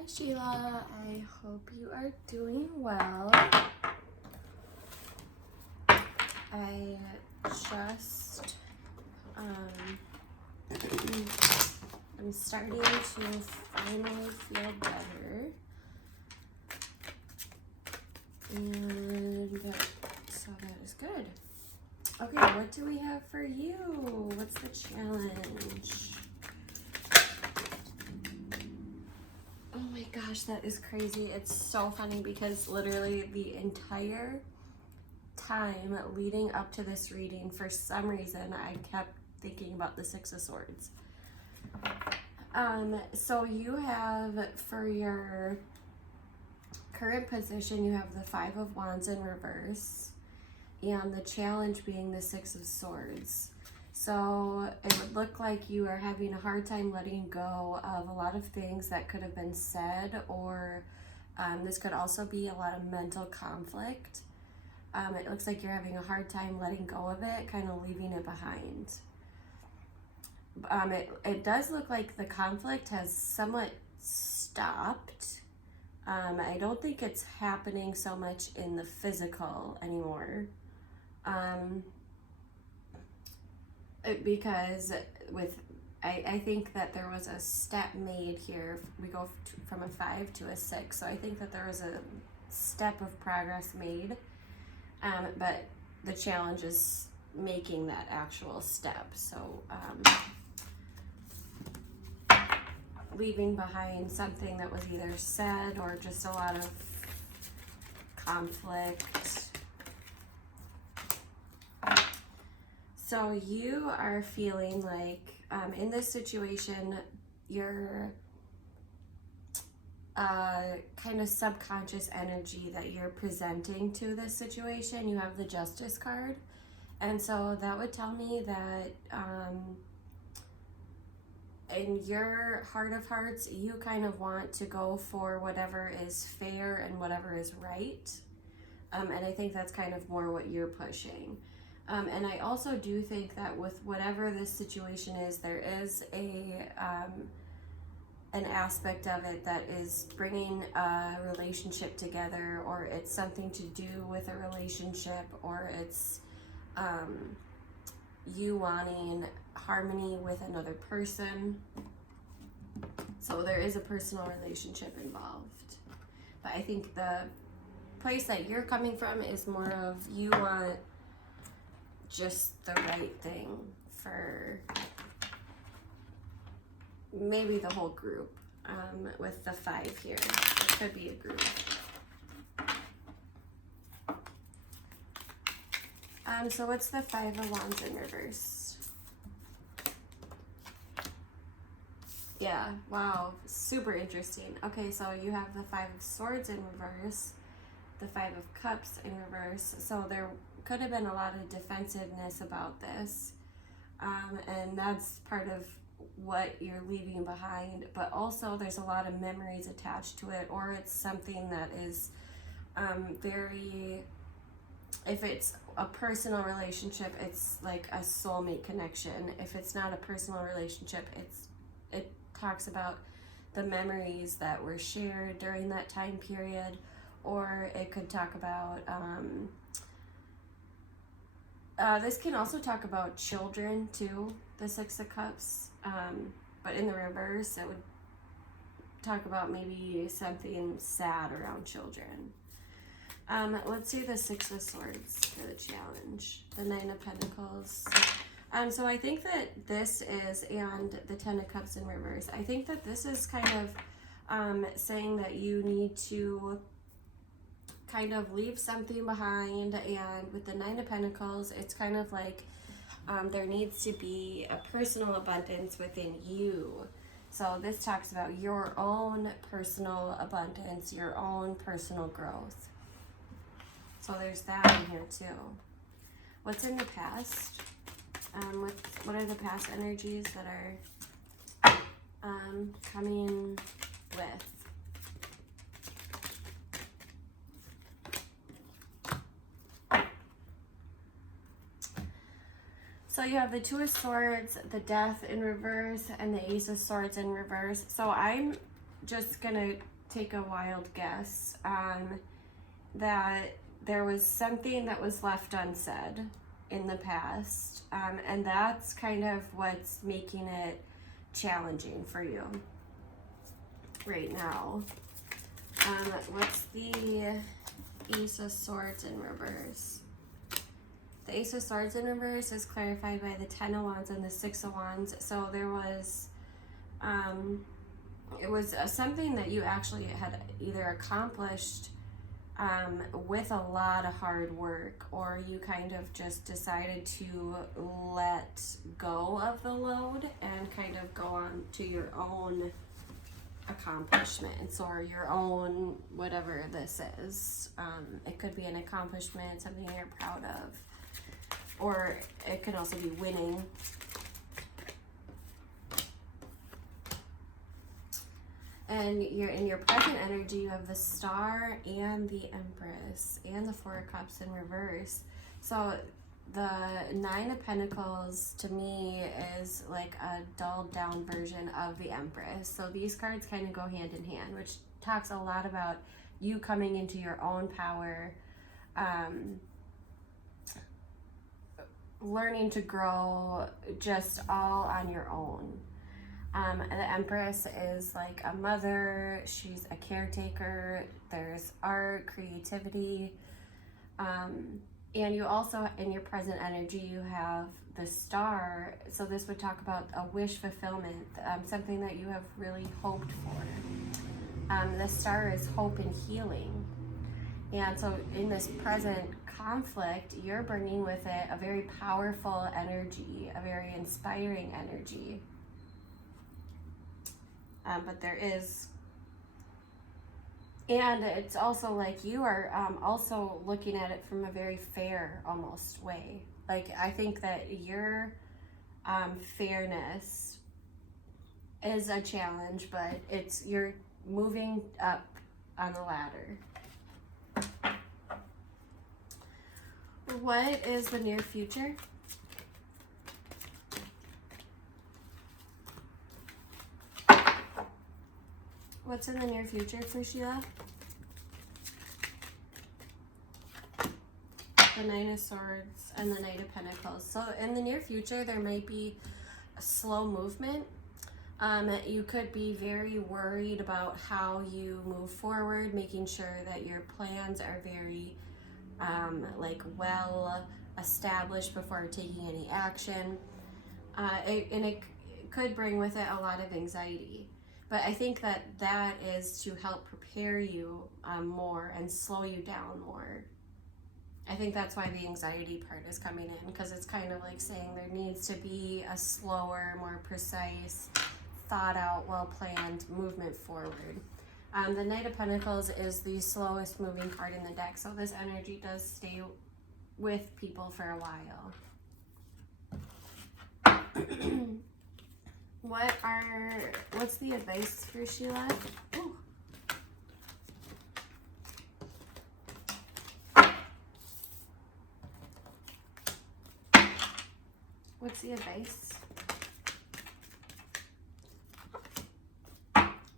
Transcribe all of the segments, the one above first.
Hi Sheila, I hope you are doing well. I just I'm starting to finally feel better, and so that is good. Okay, what do we have for you? What's the challenge? Oh my gosh, that is crazy. It's so funny because literally the entire time leading up to this reading, for some reason, I kept thinking about the Six of Swords. So you have, for your current position, you have the Five of Wands in reverse, and the challenge being the Six of Swords. So it would look like you are having a hard time letting go of a lot of things that could have been said, or this could also be a lot of mental conflict. It looks like you're having a hard time letting go of it, kind of leaving it behind. It does look like the conflict has somewhat stopped. I don't think it's happening so much in the physical anymore. Because I think that there was a step made here. We go from a 5 to a 6, so I think that there was a step of progress made, but the challenge is making that actual step. So leaving behind something that was either said or just a lot of conflict. So you are feeling like in this situation, your kind of subconscious energy that you're presenting to this situation, you have the Justice card. And so that would tell me that in your heart of hearts, you kind of want to go for whatever is fair and whatever is right. And I think that's kind of more what you're pushing. And I also do think that with whatever this situation is, there is an aspect of it that is bringing a relationship together, or it's something to do with a relationship, or it's you wanting harmony with another person. So there is a personal relationship involved. But I think the place that you're coming from is more of you want just the right thing for maybe the whole group. With the 5 here, it could be a group. So what's the 5 of Wands in reverse? Yeah, wow, super interesting. Okay, so you have the 5 of Swords in reverse, the 5 of Cups in reverse. So there could have been a lot of defensiveness about this, and that's part of what you're leaving behind. But also there's a lot of memories attached to it, or it's something that is very, if it's a personal relationship, it's like a soulmate connection. If it's not a personal relationship, it talks about the memories that were shared during that time period, or it could talk about this can also talk about children too, the 6 of Cups, but in the reverse it would talk about maybe something sad around children. Let's see the 6 of Swords for the challenge, the 9 of Pentacles. So I think that this is, and the 10 of Cups in reverse, I think that this is kind of saying that you need to kind of leave something behind. And with the 9 of Pentacles, it's kind of like there needs to be a personal abundance within you. So this talks about your own personal abundance, your own personal growth. So there's that in here too. What's in the past? What are the past energies that are coming with? So you have the 2 of Swords, the Death in reverse, and the Ace of Swords in reverse. So I'm just gonna take a wild guess that there was something that was left unsaid in the past, and that's kind of what's making it challenging for you right now. What's the Ace of Swords in reverse? The Ace of Swords in reverse is clarified by the 10 of Wands and the 6 of Wands. So there was, it was something that you actually had either accomplished with a lot of hard work, or you kind of just decided to let go of the load and kind of go on to your own accomplishments or your own whatever this is. It could be an accomplishment, something you're proud of, or it could also be winning. And you're in your present energy, you have the Star and the Empress and the Four of Cups in reverse. So the Nine of Pentacles to me is like a dulled down version of the Empress. So these cards kind of go hand in hand, which talks a lot about you coming into your own power, learning to grow just all on your own. The Empress is like a mother, she's a caretaker, there's art, creativity, and you also, in your present energy, you have the Star, so this would talk about a wish fulfillment, something that you have really hoped for. The Star is hope and healing, and so in this present conflict, you're bringing with it a very powerful energy, a very inspiring energy. But there is, and it's also like you are also looking at it from a very fair almost way. Like, I think that your fairness is a challenge, but you're moving up on the ladder. What is the near future? What's in the near future for Sheila? The Nine of Swords and the Knight of Pentacles. So in the near future, there might be a slow movement. You could be very worried about how you move forward, making sure that your plans are very well established before taking any action. And it could bring with it a lot of anxiety. But I think that is to help prepare you more and slow you down more. I think that's why the anxiety part is coming in, because it's kind of like saying there needs to be a slower, more precise, thought out, well-planned movement forward. The Knight of Pentacles is the slowest moving card in the deck, so this energy does stay with people for a while. What's the advice for Sheila? Ooh. What's the advice?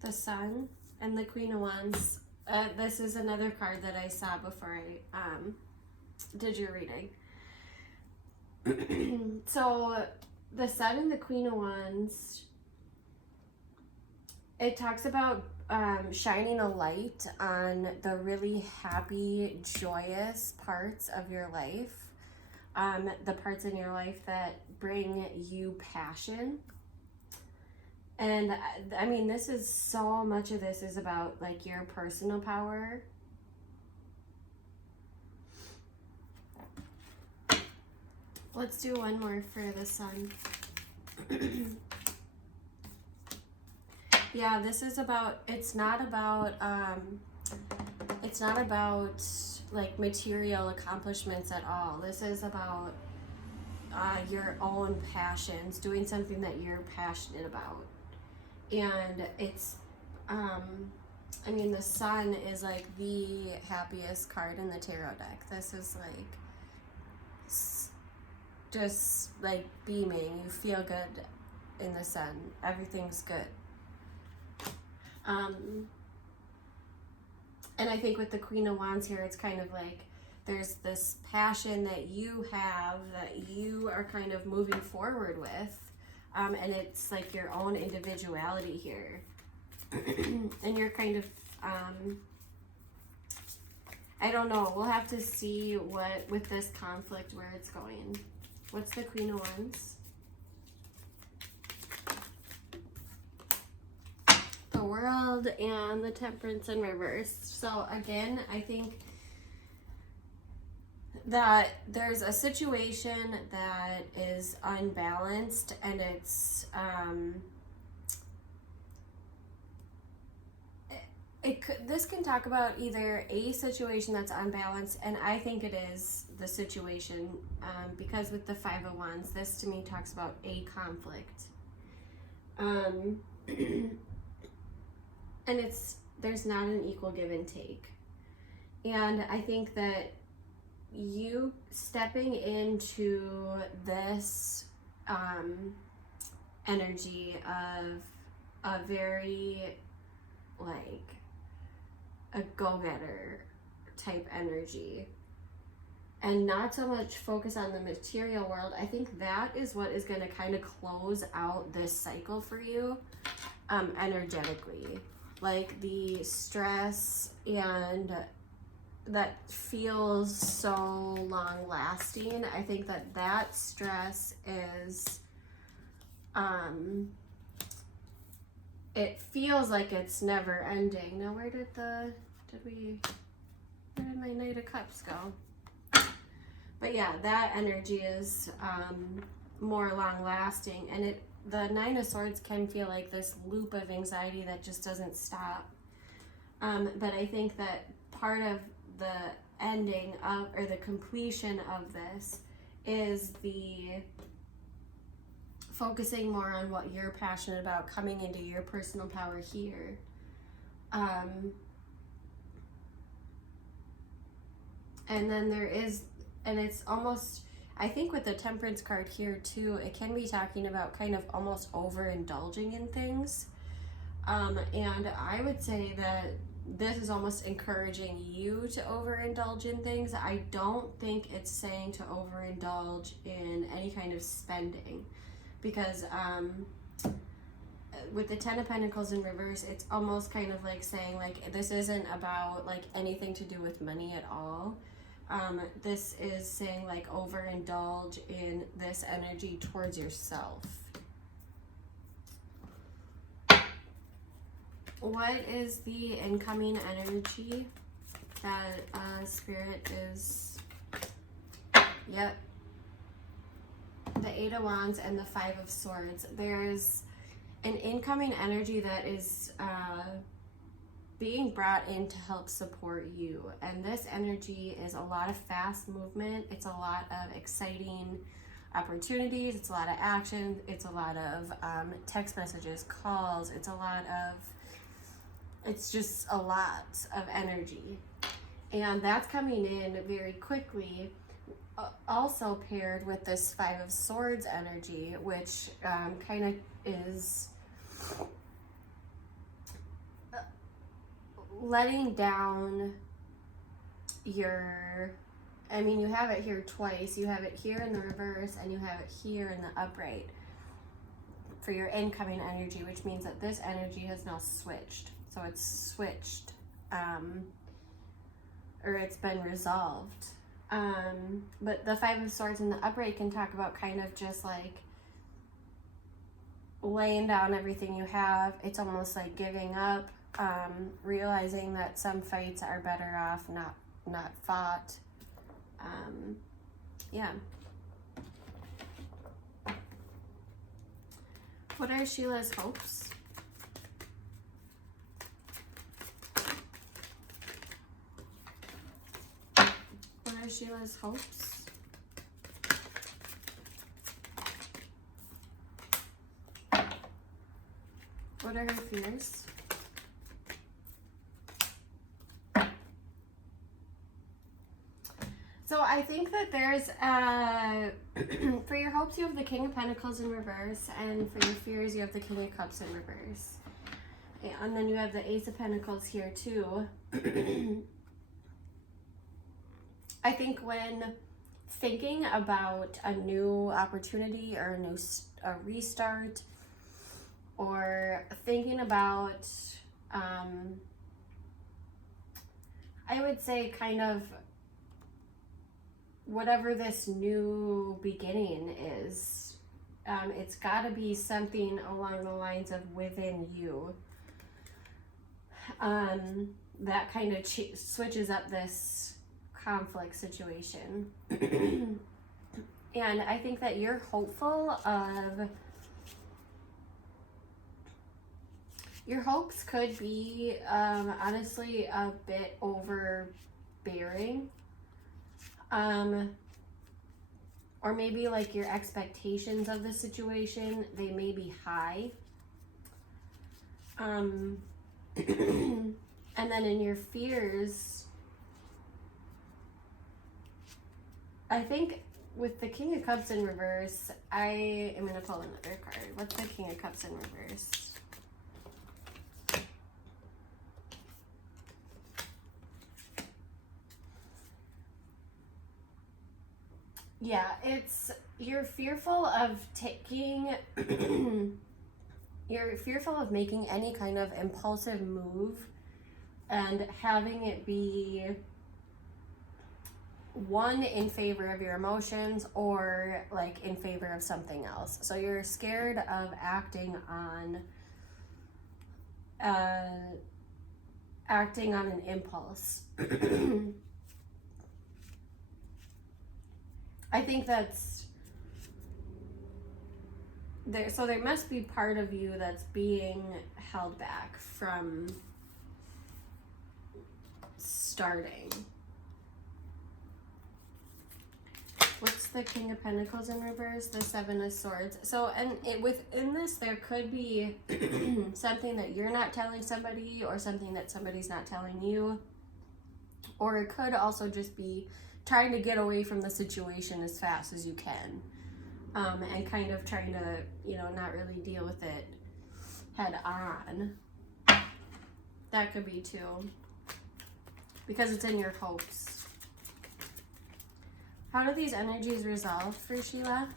The Sun and the Queen of Wands. This is another card that I saw before I did your reading. So the Sun and the Queen of Wands, it talks about shining a light on the really happy, joyous parts of your life, the parts in your life that bring you passion. And I mean, this is so much of this is about like your personal power. Let's do one more for the Sun. Yeah, this is about, it's not about like material accomplishments at all. This is about your own passions, doing something that you're passionate about. And it's, I mean, the Sun is like the happiest card in the tarot deck. This is like just like beaming. You feel good in the Sun. Everything's good. And I think with the Queen of Wands here, it's kind of like there's this passion that you have that you are kind of moving forward with. And it's like your own individuality here. And you're kind of, I don't know. We'll have to see what, with this conflict, where it's going. What's the Queen of Wands? The World and the Temperance in reverse. So again, I think that there's a situation that is unbalanced, and it's this can talk about either a situation that's unbalanced, and I think it is the situation, because with the Five of Wands, this to me talks about a conflict. And there's not an equal give and take. And I think that you stepping into this energy of a very, like, a go-getter type energy, and not so much focus on the material world, I think that is what is going to kind of close out this cycle for you, energetically. Like the stress and that feels so long lasting. I think that stress is, it feels like it's never ending. Now where did my Knight of Cups go? But yeah, that energy is more long lasting, and the Nine of Swords can feel like this loop of anxiety that just doesn't stop. But I think that part of the ending of, or the completion of this, is the focusing more on what you're passionate about, coming into your personal power here. And then there is, and it's almost, I think with the Temperance card here too, it can be talking about kind of almost overindulging in things. And I would say that this is almost encouraging you to overindulge in things. I don't think it's saying to overindulge in any kind of spending, because with the Ten of Pentacles in reverse, it's almost kind of like saying, like, this isn't about like anything to do with money at all. This is saying like overindulge in this energy towards yourself. What is the incoming energy that Spirit is? Yep. The Eight of Wands and the Five of Swords. There's an incoming energy that is being brought in to help support you. And this energy is a lot of fast movement. It's a lot of exciting opportunities. It's a lot of action. It's a lot of text messages, calls. It's just a lot of energy. And that's coming in very quickly. Also paired with this Five of Swords energy, which kind of is letting down your, I mean, you have it here twice. You have it here in the reverse, and you have it here in the upright for your incoming energy, which means that this energy has now switched. So it's switched, or it's been resolved. But the Five of Swords in the upright can talk about kind of just like laying down everything you have. It's almost like giving up, realizing that some fights are better off not fought. Yeah. What are Sheila's hopes? What are Sheila's hopes? What are her fears? So I think that there's, for your hopes, you have the King of Pentacles in reverse, and for your fears, you have the King of Cups in reverse. And then you have the Ace of Pentacles here too. I think when thinking about a new opportunity or a restart, or thinking about, I would say kind of whatever this new beginning is, it's got to be something along the lines of within you. That kind of switches up this conflict situation. And I think that you're hopeful of, your hopes could be honestly a bit overbearing. Or maybe like your expectations of the situation, they may be high. And then in your fears, I think with the King of Cups in reverse, I am going to pull another card. What's the King of Cups in reverse? Yeah, it's, you're fearful of taking, you're fearful of making any kind of impulsive move and having it be one in favor of your emotions or like in favor of something else. So you're scared of acting on an impulse. I think that's there. So there must be part of you that's being held back from starting. What's the King of Pentacles in reverse? The Seven of Swords. So, and within this, there could be something that you're not telling somebody, or something that somebody's not telling you. Or it could also just be trying to get away from the situation as fast as you can. And kind of trying to, not really deal with it head on. That could be too. Because it's in your hopes. How do these energies resolve for Sheila?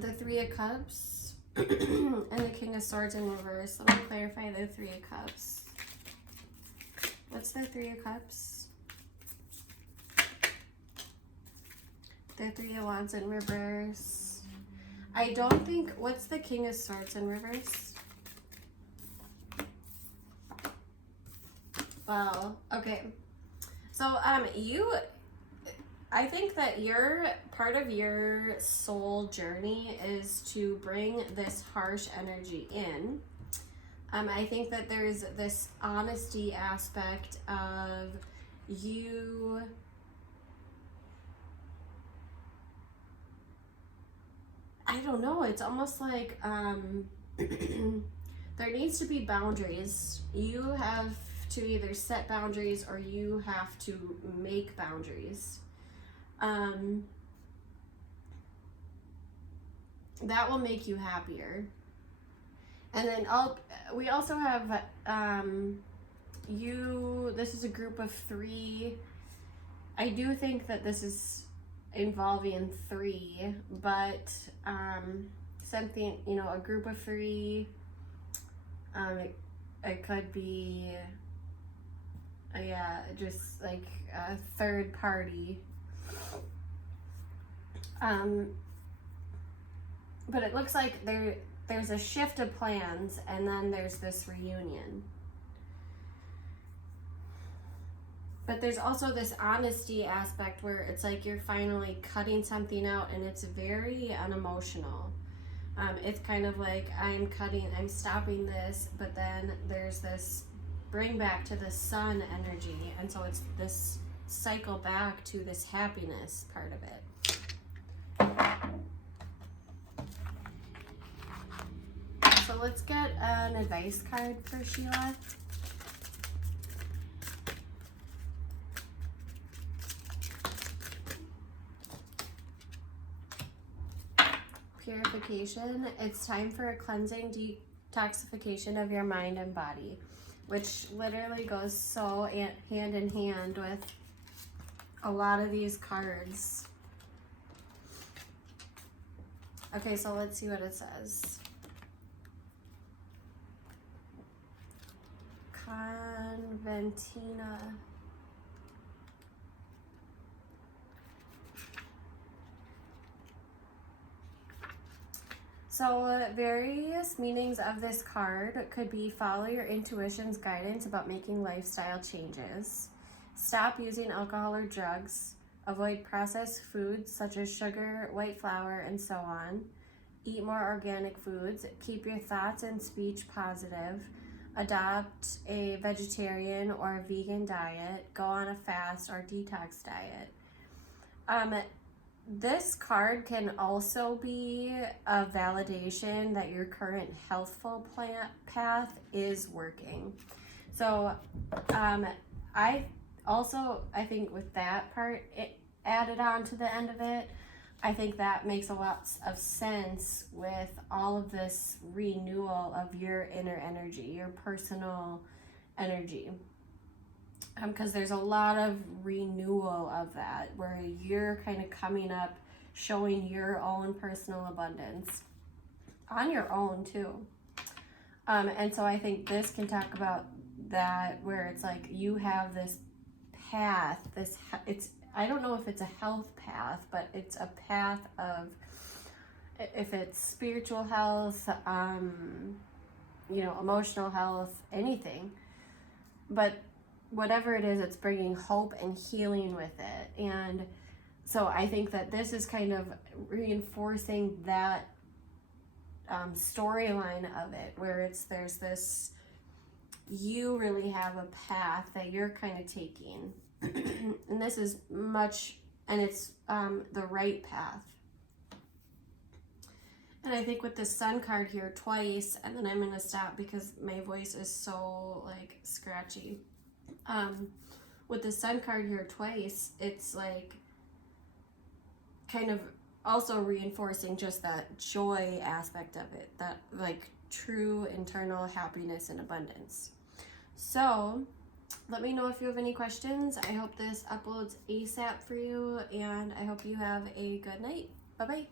The Three of Cups and the King of Swords in reverse. Let me clarify the Three of Cups. What's the Three of Cups? The Three of Wands in reverse. I don't think, what's the King of Swords in reverse? Wow, okay. So, I think that part of your soul journey is to bring this harsh energy in. I think that there's this honesty aspect of you. I don't know, it's almost like there needs to be boundaries. You have to either set boundaries or you have to make boundaries. That will make you happier. And then we also have this is a group of 3. I do think that this is involving 3, but something, a group of 3, it could be just like a third party. But it looks like there's a shift of plans, and then there's this reunion. But there's also this honesty aspect where it's like you're finally cutting something out, and it's very unemotional. It's kind of like I'm stopping this, but then there's this bring back to the sun energy, and so it's this cycle back to this happiness part of it. So let's get an advice card for Sheila. purification. It's time for a cleansing detoxification of your mind and body, which literally goes so hand in hand with a lot of these cards. Okay, so let's see what it says. Conventina. So various meanings of this card could be follow your intuition's guidance about making lifestyle changes. Stop using alcohol or drugs. Avoid processed foods such as sugar, white flour, and so on. Eat more organic foods. Keep your thoughts and speech positive. Adopt a vegetarian or a vegan diet. Go on a fast or detox diet. This card can also be a validation that your current healthful path is working. So I think with that part added on to the end of it, I think that makes a lot of sense with all of this renewal of your inner energy, your personal energy. Because there's a lot of renewal of that where you're kind of coming up, showing your own personal abundance on your own too. And so I think this can talk about that, where it's like you have this path, I don't know if it's a health path, but it's a path of, if it's spiritual health, emotional health, anything. But whatever it is, it's bringing hope and healing with it. And so I think that this is kind of reinforcing that storyline of it, where there's this, you really have a path that you're kind of taking. And this is it's the right path. And I think with the Sun card here twice, and then I'm going to stop because my voice is so like scratchy. With the Sun card here twice, it's like kind of also reinforcing just that joy aspect of it, that like true internal happiness and abundance. So let me know if you have any questions. I hope this uploads ASAP for you, and I hope you have a good night. Bye-bye.